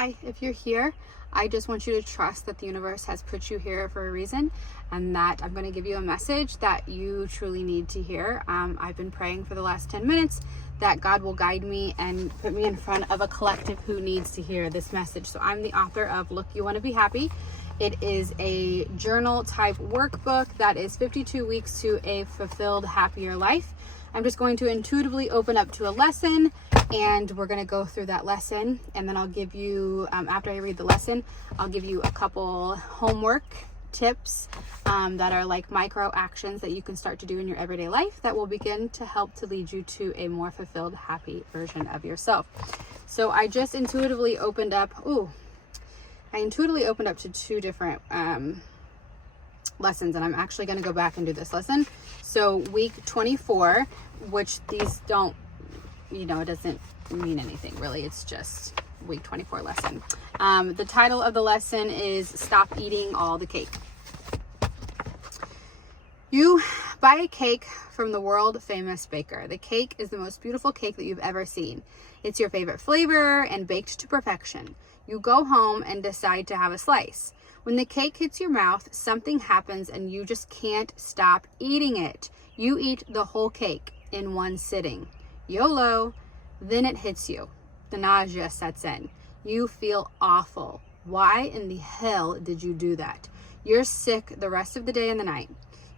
Hi, if you're here, I just want you to trust that the universe has put you here for a reason, and that I'm going to give you a message that you truly need to hear. I've been praying for the last 10 minutes that God will guide me and put me in front of a collective who needs to hear this message. So I'm the author of Look, You Want to Be Happy. It is a journal type workbook that is 52 weeks to a fulfilled, happier life. I'm just going to intuitively open up to a lesson, and we're going to go through that lesson, and then I'll give you, after I read the lesson, I'll give you a couple homework tips that are like micro actions that you can start to do in your everyday life that will begin to help to lead you to a more fulfilled, happy version of yourself. So I just intuitively opened up, to two different lessons, and I'm actually going to go back and do this lesson. So week 24, which these don't, it doesn't mean anything really. It's just week 24 lesson. The title of the lesson is Stop Eating All the Cake. You buy a cake from the world famous baker. The cake is the most beautiful cake that you've ever seen. It's your favorite flavor and baked to perfection. You go home and decide to have a slice. When the cake hits your mouth, something happens and you just can't stop eating it. You eat the whole cake in one sitting. YOLO. Then it hits you. The nausea sets in. You feel awful. Why in the hell did you do that? You're sick the rest of the day and the night.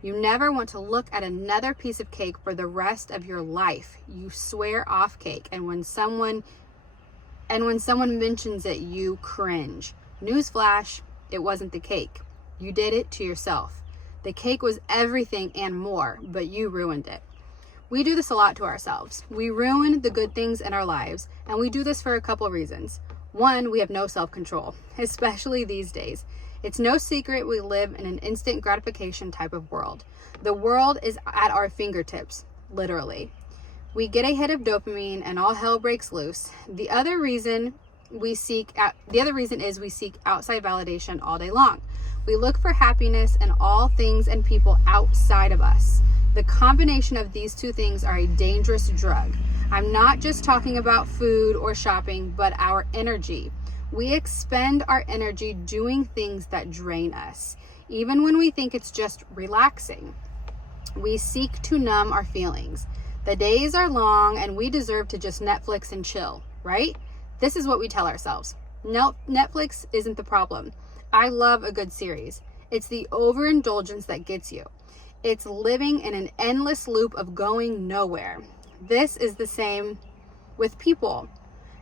You never want to look at another piece of cake for the rest of your life. You swear off cake, and when someone mentions it, you cringe. Newsflash, it wasn't the cake. You did it to yourself. The cake was everything and more, but you ruined it. We do this a lot to ourselves. We ruin the good things in our lives, and we do this for a couple of reasons. One, we have no self-control, especially these days. It's no secret we live in an instant gratification type of world. The world is at our fingertips, literally. We get a hit of dopamine and all hell breaks loose. The other reason is we seek outside validation all day long. We look for happiness in all things and people outside of us. The combination of these two things are a dangerous drug. I'm not just talking about food or shopping, but our energy. We expend our energy doing things that drain us, even when we think it's just relaxing. We seek to numb our feelings. The days are long and we deserve to just Netflix and chill, right? This is what we tell ourselves. No, Netflix isn't the problem. I love a good series. It's the overindulgence that gets you. It's living in an endless loop of going nowhere. This is the same with people.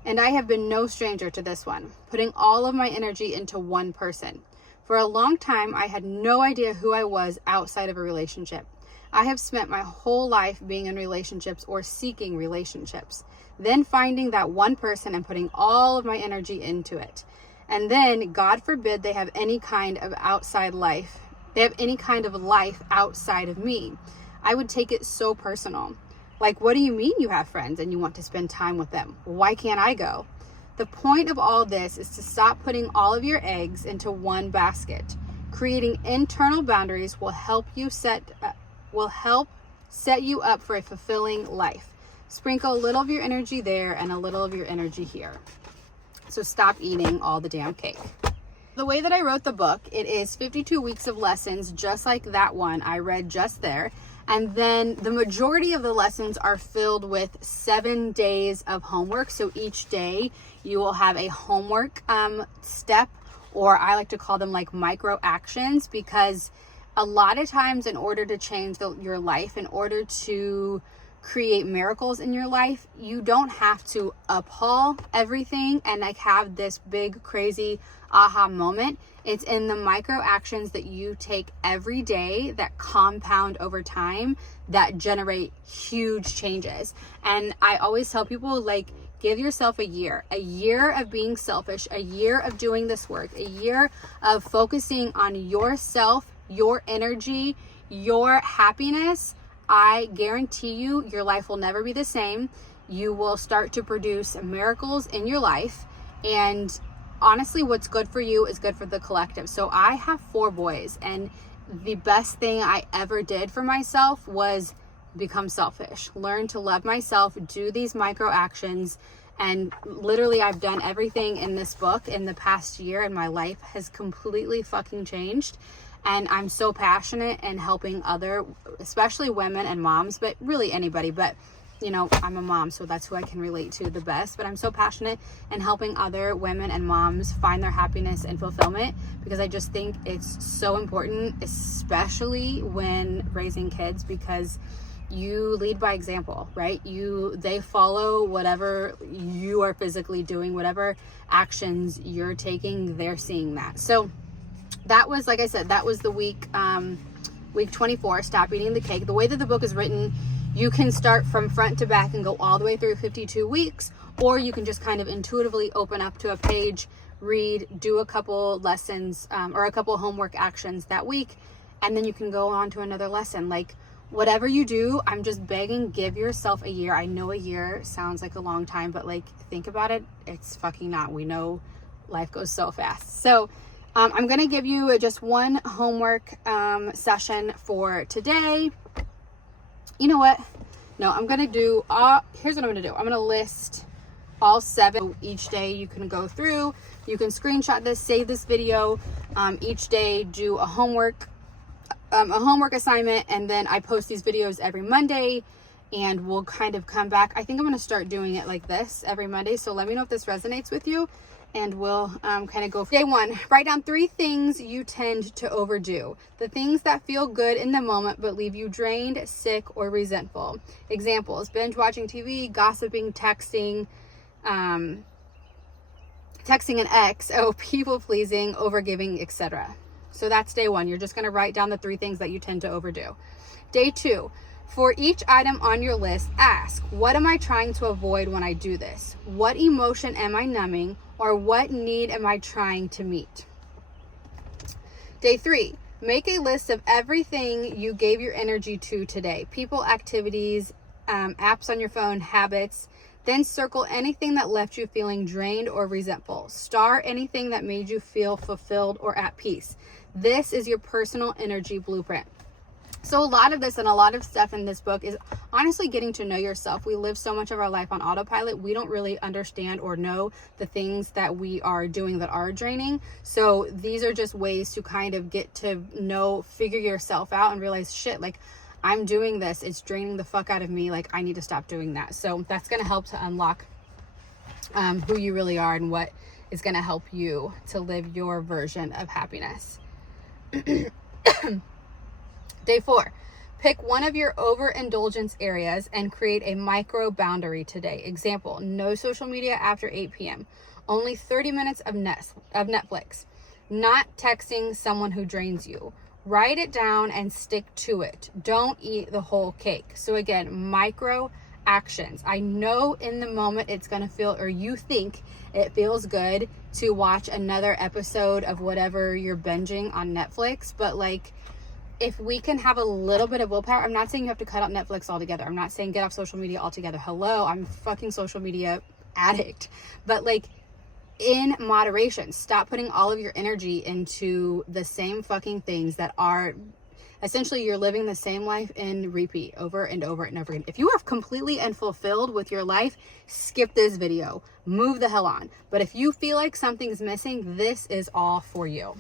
And I have been no stranger to this one, putting all of my energy into one person. For a long time, I had no idea who I was outside of a relationship. I have spent my whole life being in relationships or seeking relationships, then finding that one person and putting all of my energy into it. And then, God forbid, they have any kind of life outside of me. I would take it so personal. Like, what do you mean you have friends and you want to spend time with them? Why can't I go? The point of all this is to stop putting all of your eggs into one basket. Creating internal boundaries will help set you up for a fulfilling life. Sprinkle a little of your energy there and a little of your energy here. So stop eating all the damn cake. The way that I wrote the book, it is 52 weeks of lessons, just like that one I read just there. And then the majority of the lessons are filled with 7 days of homework. So each day you will have a homework step, or I like to call them like micro actions, because a lot of times in order to change your life, in order to create miracles in your life, you don't have to uphaul everything and like have this big crazy aha moment. It's in the micro actions that you take every day that compound over time that generate huge changes. And I always tell people, like, give yourself a year of being selfish, a year of doing this work, a year of focusing on yourself, your energy, your happiness. I guarantee you, your life will never be the same. You will start to produce miracles in your life. And honestly, what's good for you is good for the collective. So I have 4 boys, and the best thing I ever did for myself was become selfish, learn to love myself, do these micro actions, And literally I've done everything in this book in the past year, and my life has completely fucking changed. And I'm so passionate in helping other, especially women and moms, but really anybody. But, you know, I'm a mom, so that's who I can relate to the best. But I'm so passionate in helping other women and moms find their happiness and fulfillment, because I just think it's so important, especially when raising kids, because you lead by example, right? They follow whatever you are physically doing, whatever actions you're taking, they're seeing that. So that was, like I said, that was the week 24, Stop Eating the Cake. The way that the book is written, you can start from front to back and go all the way through 52 weeks, or you can just kind of intuitively open up to a page, read, do a couple lessons or a couple homework actions that week, and then you can go on to another lesson. Like, whatever you do, I'm just begging, give yourself a year. I know a year sounds like a long time, but like, think about it, it's fucking not. We know life goes so fast. So I'm going to give you just one homework session for today. You know what? No, I'm going to do, here's what I'm going to do. I'm going to list all 7 each day. You can go through, you can screenshot this, save this video, each day do a homework assignment, and then I post these videos every Monday, and we'll kind of come back. I think I'm going to start doing it like this every Monday. So let me know if this resonates with you, and we'll kind of go. Day 1, write down 3 things you tend to overdo. The things that feel good in the moment but leave you drained, sick, or resentful. Examples: binge watching TV, gossiping, texting an ex, people pleasing, overgiving, etc. So that's day 1. You're just going to write down the 3 things that you tend to overdo. Day 2, for each item on your list, ask, what am I trying to avoid when I do this? What emotion am I numbing, or what need am I trying to meet? Day 3, make a list of everything you gave your energy to today. People, activities, apps on your phone, habits. Then circle anything that left you feeling drained or resentful. Star anything that made you feel fulfilled or at peace. This is your personal energy blueprint. So a lot of this and a lot of stuff in this book is honestly getting to know yourself. We live so much of our life on autopilot. We don't really understand or know the things that we are doing that are draining. So these are just ways to kind of get to know, figure yourself out, and realize, shit, like, I'm doing this, it's draining the fuck out of me, like, I need to stop doing that. So that's going to help to unlock who you really are and what is going to help you to live your version of happiness. Day 4, pick one of your overindulgence areas and create a micro boundary today. Example: no social media after 8 p.m. Only 30 minutes of Netflix. Not texting someone who drains you. Write it down and stick to it. Don't eat the whole cake. So again, micro actions. I know in the moment it's going to feel, or you think it feels good to watch another episode of whatever you're binging on Netflix, but like, if we can have a little bit of willpower, I'm not saying you have to cut out Netflix altogether. I'm not saying get off social media altogether. Hello, I'm a fucking social media addict. But like, in moderation, stop putting all of your energy into the same fucking things that are essentially, you're living the same life in repeat over and over and over again. If you are completely unfulfilled with your life, skip this video, move the hell on. But if you feel like something's missing, this is all for you.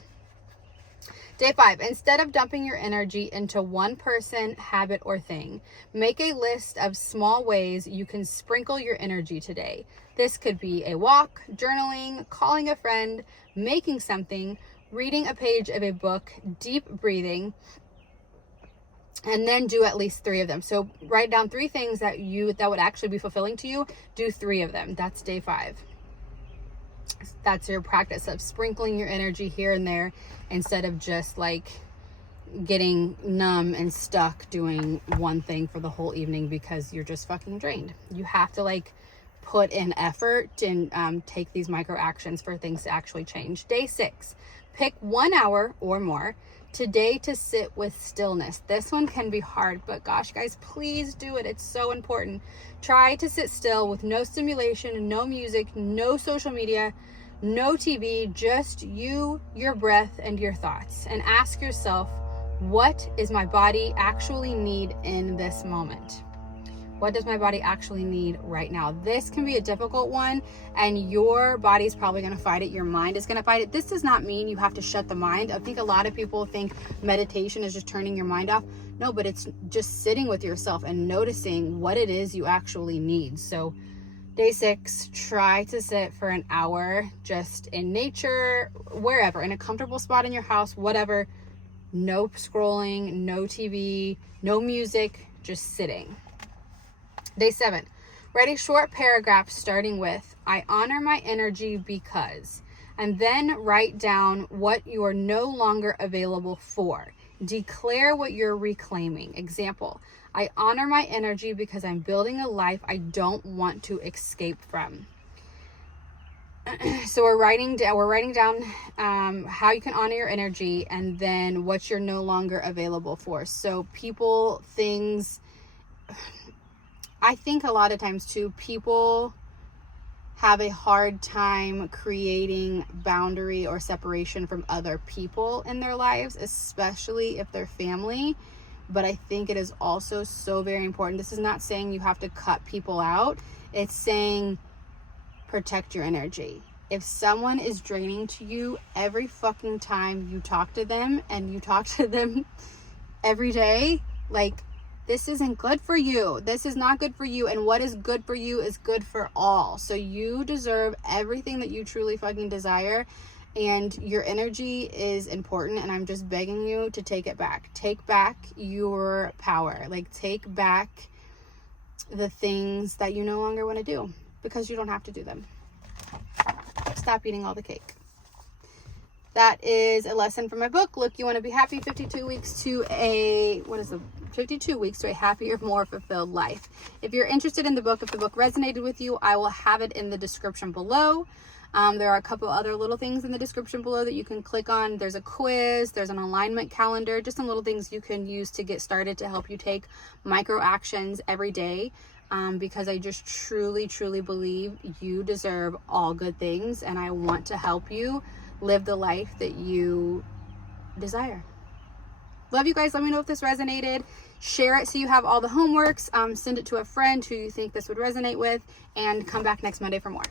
Day 5, instead of dumping your energy into one person, habit, or thing, make a list of small ways you can sprinkle your energy today. This could be a walk, journaling, calling a friend, making something, reading a page of a book, deep breathing, and then do at least 3 of them. So write down 3 things that would actually be fulfilling to you. Do 3 of them. That's day 5. That's your practice of sprinkling your energy here and there, instead of just like getting numb and stuck doing one thing for the whole evening because you're just fucking drained. You have to like put in effort and take these micro actions for things to actually change. Day 6, pick 1 hour or more today to sit with stillness. This one can be hard, but gosh, guys, please do it. It's so important. Try to sit still with no stimulation, no music, no social media, no TV, just you, your breath, and your thoughts. And ask yourself, what is my body actually need in this moment? What does my body actually need right now? This can be a difficult one, and your body is probably going to fight it. Your mind is going to fight it. This does not mean you have to shut the mind. I think a lot of people think meditation is just turning your mind off. No, but it's just sitting with yourself and noticing what it is you actually need. So day 6, try to sit for an hour just in nature, wherever, in a comfortable spot in your house, whatever. No scrolling, no TV, no music, just sitting. Day 7, write a short paragraph starting with, I honor my energy because, and then write down what you are no longer available for. Declare what you're reclaiming. Example, I honor my energy because I'm building a life I don't want to escape from. So we're writing down how you can honor your energy, and then what you're no longer available for. So people, things, I think a lot of times too, people have a hard time creating boundary or separation from other people in their lives, especially if they're family. But I think it is also so very important. This is not saying you have to cut people out. It's saying protect your energy. If someone is draining to you every fucking time you talk to them, and you talk to them every day, like, this isn't good for you. This is not good for you. And what is good for you is good for all. So you deserve everything that you truly fucking desire. And your energy is important. And I'm just begging you to take it back. Take back your power. Like, take back the things that you no longer want to do, because you don't have to do them. Stop eating all the cake. That is a lesson from my book. Look, you want to be happy. 52 weeks to a, 52 weeks to a happier, more fulfilled life. If you're interested in the book, if the book resonated with you, I will have it in the description below. There are a couple other little things in the description below that you can click on. There's a quiz, there's an alignment calendar, just some little things you can use to get started to help you take micro actions every day. Because I just truly, truly believe you deserve all good things, and I want to help you live the life that you desire. Love you guys. Let me know if this resonated. Share it so you have all the homeworks. Send it to a friend who you think this would resonate with, and come back next Monday for more.